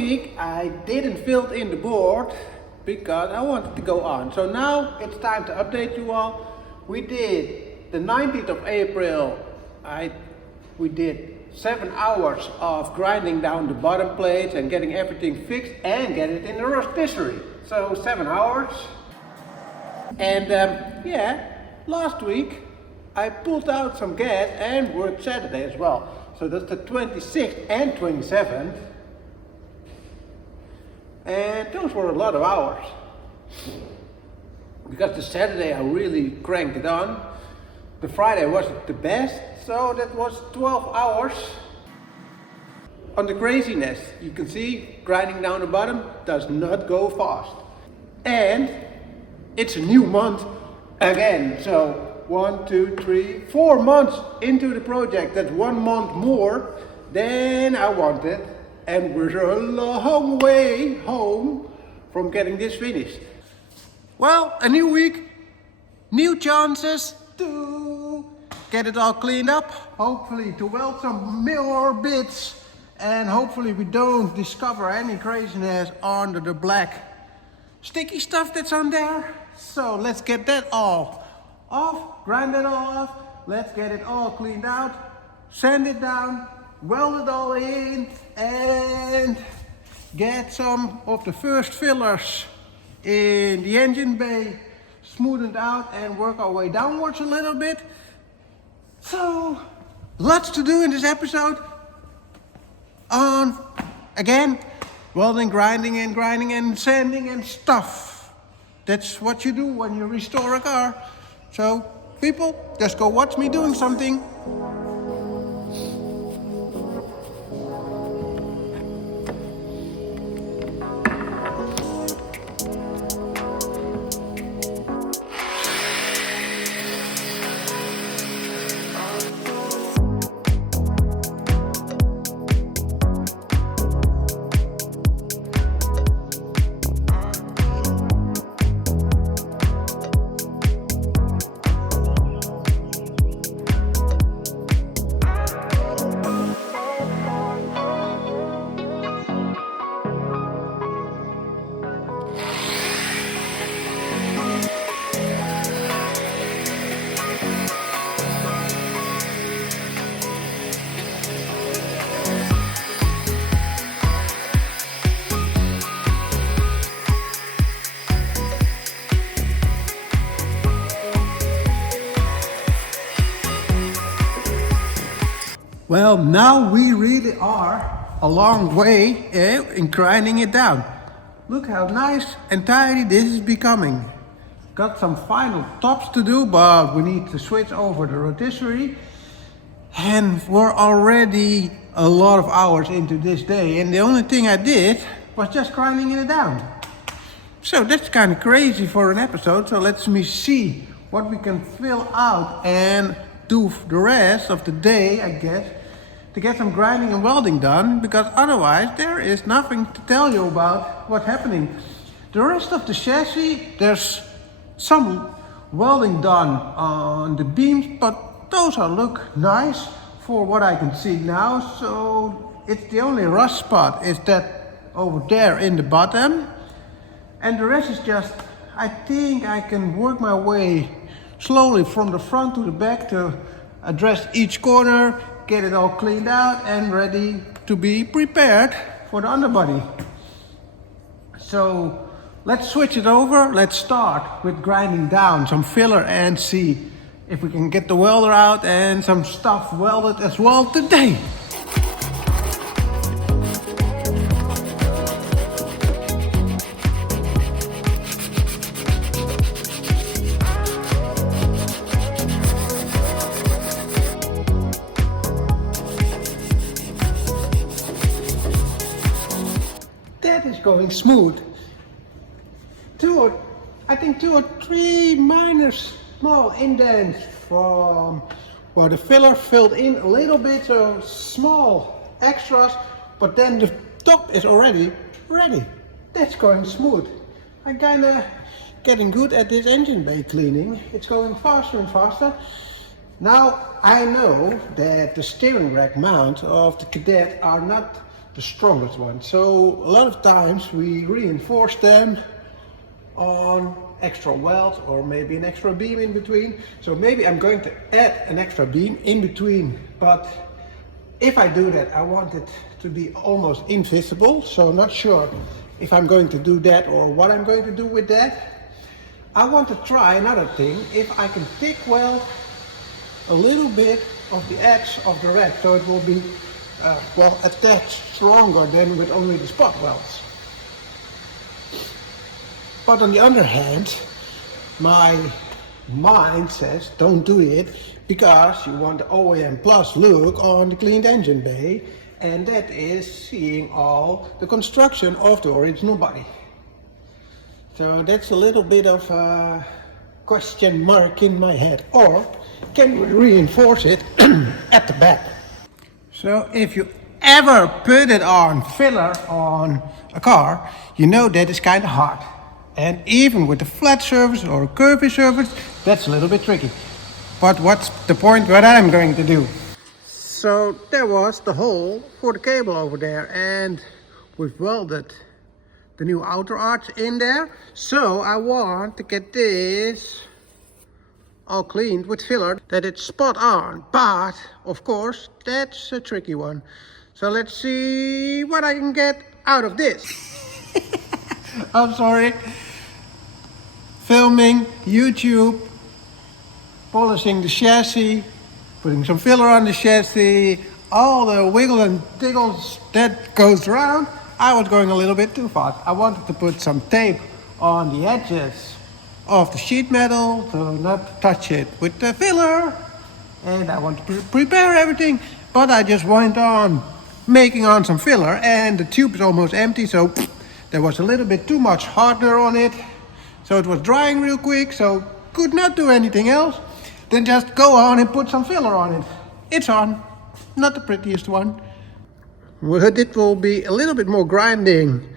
week I didn't fill in the board because I wanted to go on. So now it's time to update you all. We did the 19th of April, we did 7 hours of grinding down the bottom plates and getting everything fixed and get it in the rotisserie. So 7 hours. And last week I pulled out some gas and worked Saturday as well. So that's the 26th and 27th. And those were a lot of hours. Because the Saturday I really cranked it on. The Friday wasn't the best, so that was 12 hours. On the craziness, you can see grinding down the bottom does not go fast. And it's a new month again, so 1, 2, 3, 4 months into the project. That's 1 month more than I wanted, and we're a long way home from getting this finished. Well, a new week, new chances to get it all cleaned up, hopefully to weld some more bits, and hopefully we don't discover any craziness under the black sticky stuff that's on there. So let's get that all off, grind it all off, let's get it all cleaned out, sand it down, weld it all in, and get some of the first fillers in the engine bay smoothened out and work our way downwards a little bit. So lots to do in this episode on, again, welding, grinding and sanding and stuff. That's what you do when you restore a car. So people, just go watch me doing something. Well, now we really are a long way in grinding it down. Look how nice and tidy this is becoming. Got some final tops to do, but we need to switch over the rotisserie. And we're already a lot of hours into this day, and the only thing I did was just grinding it down. So that's kind of crazy for an episode, so let's see what we can fill out and do the rest of the day, I guess, to get some grinding and welding done, because otherwise there is nothing to tell you about what's happening. The rest of the chassis, there's some welding done on the beams, but those look nice for what I can see now. So it's the only rust spot is that over there in the bottom, and the rest is just, I think I can work my way slowly from the front to the back to address each corner, get it all cleaned out and ready to be prepared for the underbody. So let's switch it over. Let's start with grinding down some filler and see if we can get the welder out and some stuff welded as well today. That is going smooth. I think two or three minor small indents from where the filler filled in a little bit, so small extras, but then the top is already ready. That's going smooth. I'm kinda getting good at this engine bay cleaning. It's going faster and faster. Now I know that the steering rack mount of the Kadett are not the strongest one. So a lot of times we reinforce them on extra welds or maybe an extra beam in between. So maybe I'm going to add an extra beam in between, but if I do that, I want it to be almost invisible. So I'm not sure if I'm going to do that or what I'm going to do with that. I want to try another thing, if I can thick weld a little bit of the edge of the rack, so it will be well, attached stronger than with only the spot welds. But on the other hand, my mind says don't do it, because you want the OEM Plus look on the cleaned engine bay, and that is seeing all the construction of the original body. So that's a little bit of a question mark in my head. Or can we reinforce it at the back? So if you ever put it on filler on a car, you know that it's kind of hard. And even with a flat surface or a curvy surface, that's a little bit tricky. But what's the point what I'm going to do? So there was the hole for the cable over there, and we've welded the new outer arch in there. So I want to get this all cleaned with filler, that it's spot on. But of course, that's a tricky one. So let's see what I can get out of this. I'm sorry. Filming, YouTube, polishing the chassis, putting some filler on the chassis, all the wiggles and tiggles that goes around. I was going a little bit too fast. I wanted to put some tape on the edges of the sheet metal to not touch it with the filler. And I want to prepare everything, but I just went on making on some filler, and the tube is almost empty, so there was a little bit too much hardener on it. So it was drying real quick, so could not do anything else. Then just go on and put some filler on it. It's on. Not the prettiest one. Well, it will be a little bit more grinding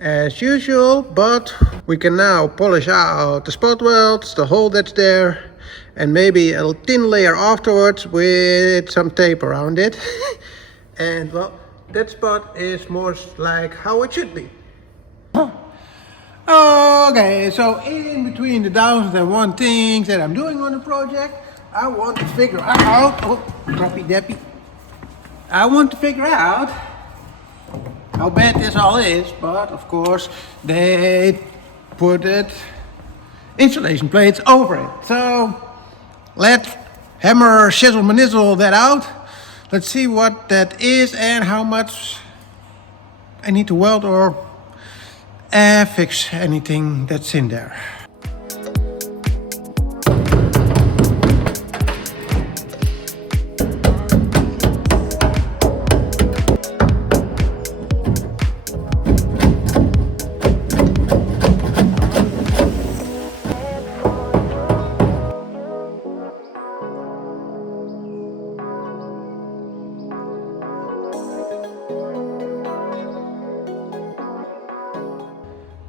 as usual, but we can now polish out the spot welds, the hole that's there, and maybe a thin layer afterwards with some tape around it. And well, that spot is more like how it should be. Okay, so in between the 1001 things that I'm doing on the project, I want to figure out, crappy-dappy. I want to figure out how bad this all is, but of course they put insulation plates over it. So let's hammer, chisel, manizzle that out. Let's see what that is and how much I need to weld or fix anything that's in there.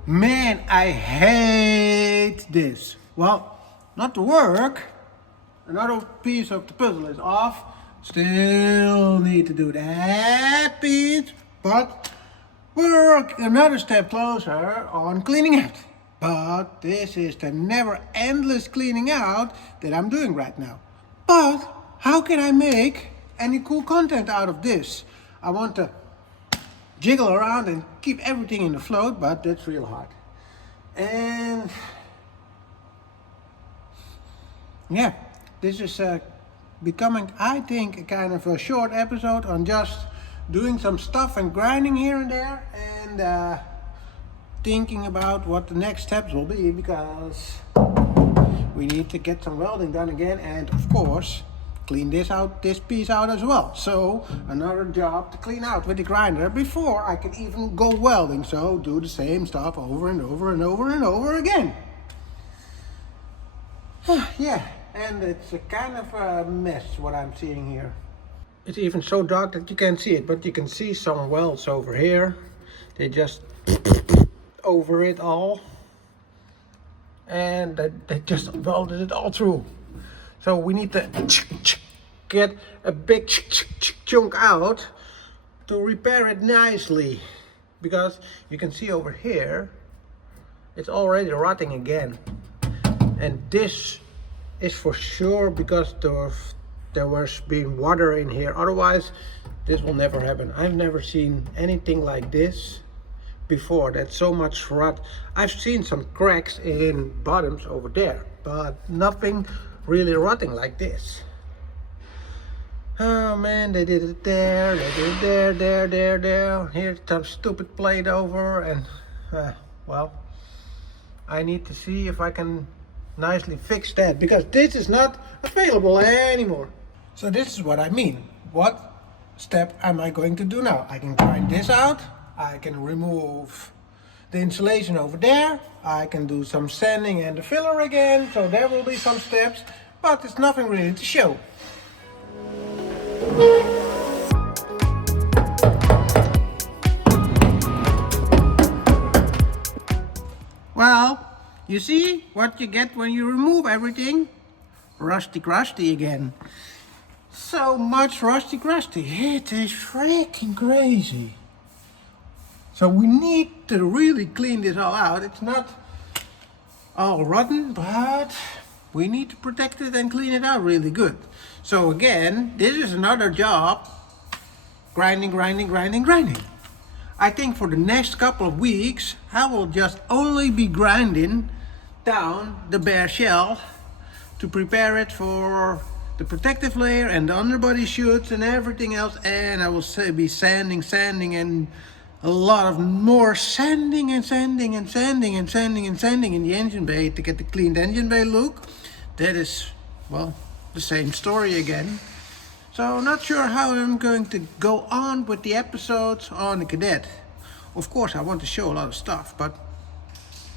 Man, I hate this. Well, not to work. Another piece of the puzzle is off. Still need to do that piece, but we're another step closer on cleaning out. But this is the never endless cleaning out that I'm doing right now. But how can I make any cool content out of this? I want to jiggle around and keep everything in the float, but that's real hard. And yeah, this is becoming, I think, a kind of a short episode on just doing some stuff and grinding here and there, and thinking about what the next steps will be, because we need to get some welding done again, and of course clean this piece out as well. So another job to clean out with the grinder before I can even go welding. So do the same stuff over and over and over and over again. Yeah, and it's a kind of a mess what I'm seeing here. It's even so dark that you can't see it, but you can see some welds over here. They just over it all, and they just welded it all through. So we need to get a big chunk out to repair it nicely, because you can see over here it's already rotting again, and this is for sure because there was being water in here. Otherwise this will never happen. I've never seen anything like this before. That's so much rot. I've seen some cracks in bottoms over there, but nothing really rotting like this. Oh man, they did it there, they did it there. Here's some stupid plate over, and well, I need to see if I can nicely fix that, because this is not available anymore. So this is what I mean. What step am I going to do now? I can grind this out, I can remove the insulation over there, I can do some sanding and the filler again, so there will be some steps, but it's nothing really to show. Well, you see what you get when you remove everything? Rusty crusty again. So much rusty crusty. It is freaking crazy. So we need to really clean this all out. It's not all rotten, but we need to protect it and clean it out really good. So again, this is another job. Grinding. I think for the next couple of weeks, I will just only be grinding down the bare shell to prepare it for the protective layer and the underbody chutes and everything else. And I will be sanding and a lot of more sanding in the engine bay to get the cleaned engine bay look. That is, well, the same story again. So not sure how I'm going to go on with the episodes on the Kadett. Of course I want to show a lot of stuff, but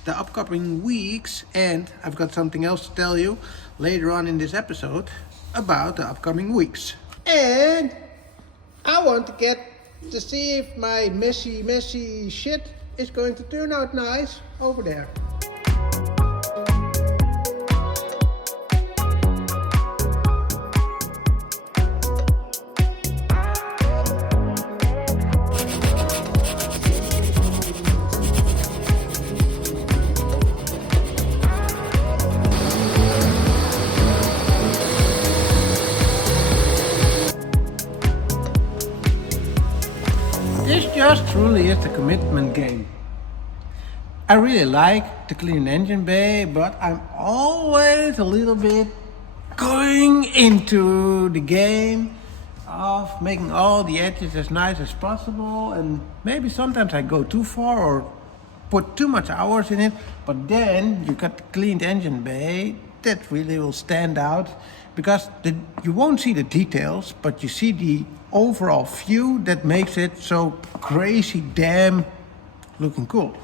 the upcoming weeks, and I've got something else to tell you later on in this episode about the upcoming weeks. And I want to get to see if my messy shit is going to turn out nice over there. This just truly is the commitment game. I really like to clean an engine bay, but I'm always a little bit going into the game of making all the edges as nice as possible, and maybe sometimes I go too far or put too much hours in it, but then you got the cleaned engine bay that really will stand out, because you won't see the details, but you see the overall view that makes it so crazy damn looking cool.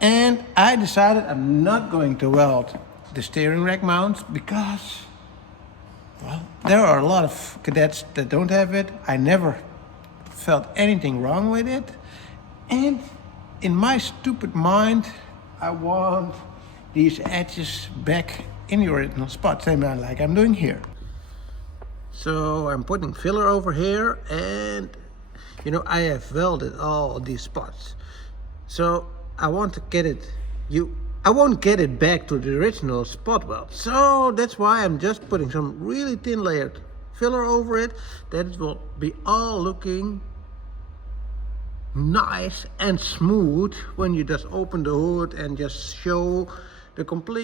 And I decided I'm not going to weld the steering rack mounts because, well, there are a lot of cadets that don't have it. I never felt anything wrong with it, and in my stupid mind I want these edges back in the original spot, same like I'm doing here. So I'm putting filler over here, and you know, I have welded all these spots. So I want to get it, I won't get it back to the original spot weld. So that's why I'm just putting some really thin layered filler over it, that it will be all looking nice and smooth when you just open the hood and just show the complete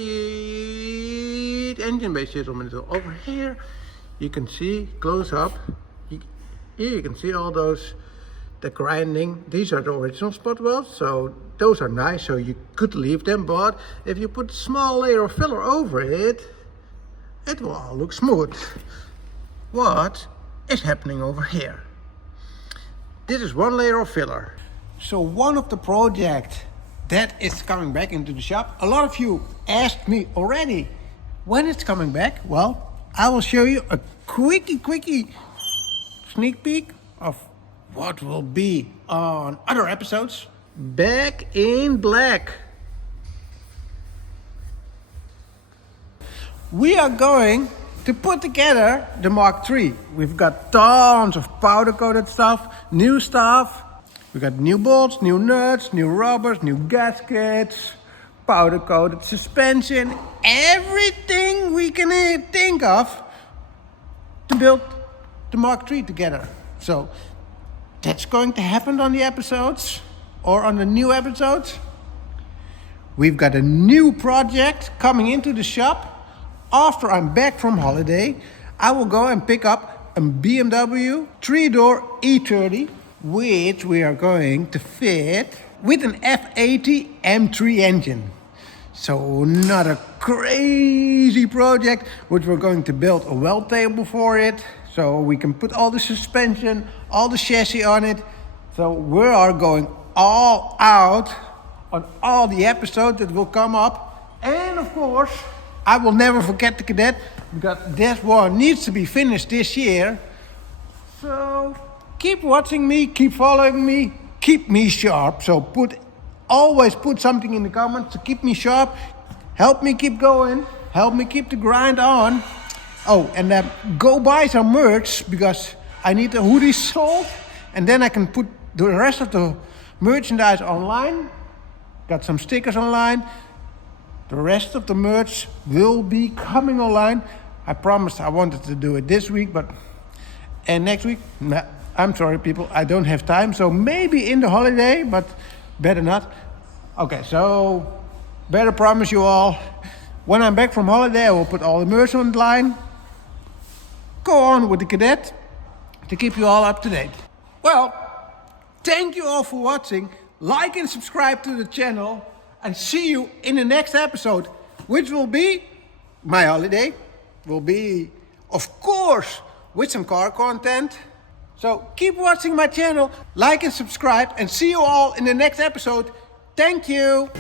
engine bay system. So over here you can see close up, here you can see all those, the grinding. These are the original spot welds, so those are nice, so you could leave them, but if you put a small layer of filler over it, it will all look smooth. What is happening over here? This is one layer of filler. So one of the projects that is coming back into the shop, a lot of you asked me already when it's coming back. Well, I will show you a quickie sneak peek of what will be on other episodes. Back in Black. We are going to put together the Mark III. We've got tons of powder coated stuff, new stuff. We got new bolts, new nuts, new rubbers, new gaskets, powder coated suspension, everything we can think of to build the Mark III together. So that's going to happen on the episodes or on the new episodes. We've got a new project coming into the shop. After I'm back from holiday, I will go and pick up a BMW 3-door E30, which we are going to fit with an F80 M3 engine. So not a crazy project, which we're going to build a weld table for it, so we can put all the suspension, all the chassis on it. So we are going all out on all the episodes that will come up. And of course, I will never forget the Kadett, because this one needs to be finished this year. So keep watching me, keep following me, keep me sharp. So always put something in the comments to keep me sharp. Help me keep going. Help me keep the grind on. Oh, and go buy some merch, because I need the hoodies sold. And then I can put the rest of the merchandise online. Got some stickers online. The rest of the merch will be coming online. I promised I wanted to do it this week, and next week, nah, I'm sorry people, I don't have time. So maybe in the holiday, but better not. Okay, so better promise you all, when I'm back from holiday, I will put all the merch online. Go on with the Kadett to keep you all up to date. Well, thank you all for watching. Like and subscribe to the channel, and see you in the next episode, which will be my holiday. Will be, of course, with some car content. So keep watching my channel, like and subscribe, and see you all in the next episode. Thank you.